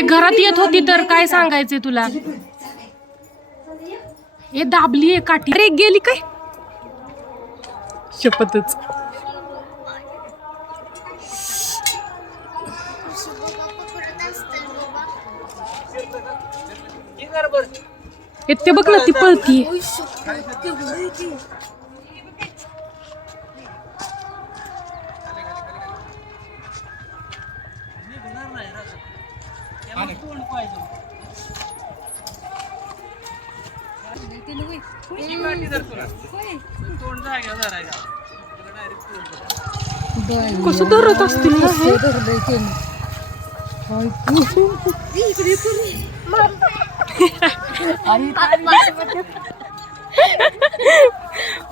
अरे घरात येत होती तर काय सांगायचंय तुला? हे दाबली आहे काठी. अरे गेली काय? शपथच. ते बघ ना ती पळती कसं धरत असतील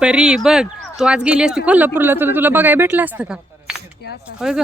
परी बघ तू आज गेली असती कोल्हापूरला तर तुला बघायला भेटलं असतं का? होय ग.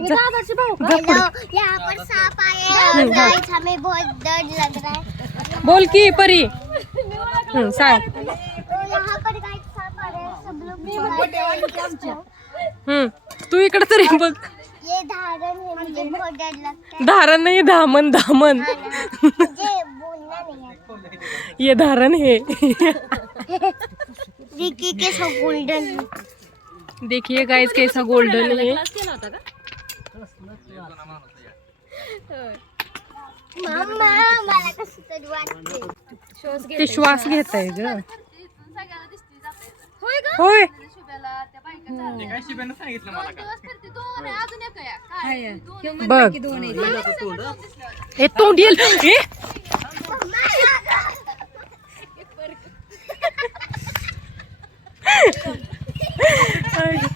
यहाँ पर सांप आया है गाइस हमें बहुत डर लग रहा है। बोल की परी। हं, तो यहाँ पर गाइस सांप आ रहे हैं सब लोग हम्म तू इकडे तरी बघ ये धारण है मुझे बहुत डर लगता है। धारण नाही धामन धामन। मुझे बोलना नहीं ये धारण है। रिकी के सो गोल्डन देखिए गाइस कैसा गोल्डन है। ते श्वास घेत आहे ग? होय. बघ. हे तोंड येईल.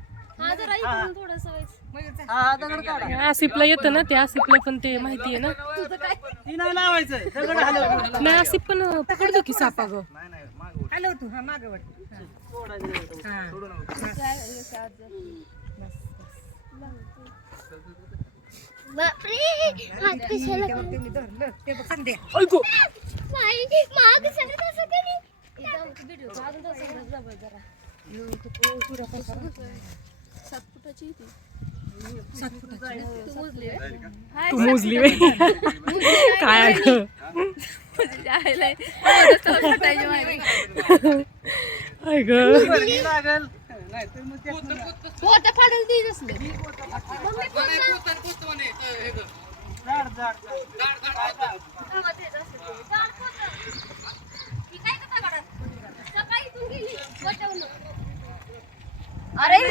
आसिफला येतं ना ते आसिफला पण ते माहिती आहे ना. नाही आसिफ पण पकडतो की सापा ग बापरे हात कशाला ऐकू. नाही माग सरक असं करी तू मोजली बाई. काय अगं? मम्मा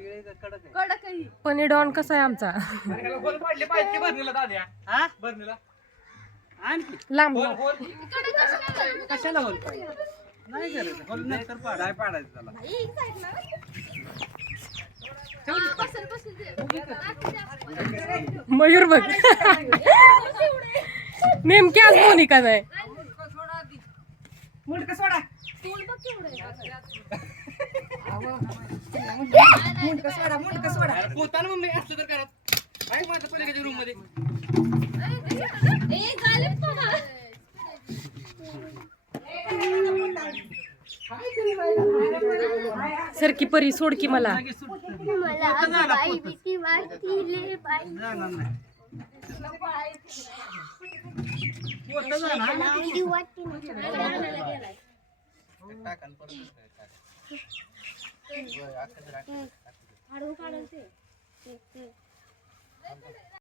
पनी डॉन कसा आहे आमचा? लांब लांब. कशाला होल नाही करायचं. होल नाही तर पाडाय पाडायचं त्याला. मयूर बघ. नेमकी आज मोनिका नाही. सोडा मुंडक सोडा मुंडक सोडा पोताना मग मी असलं तर करत काय माझं पलीकडच्या रूममध्ये सरकी परी सोड की मला सुटतं. मला बाई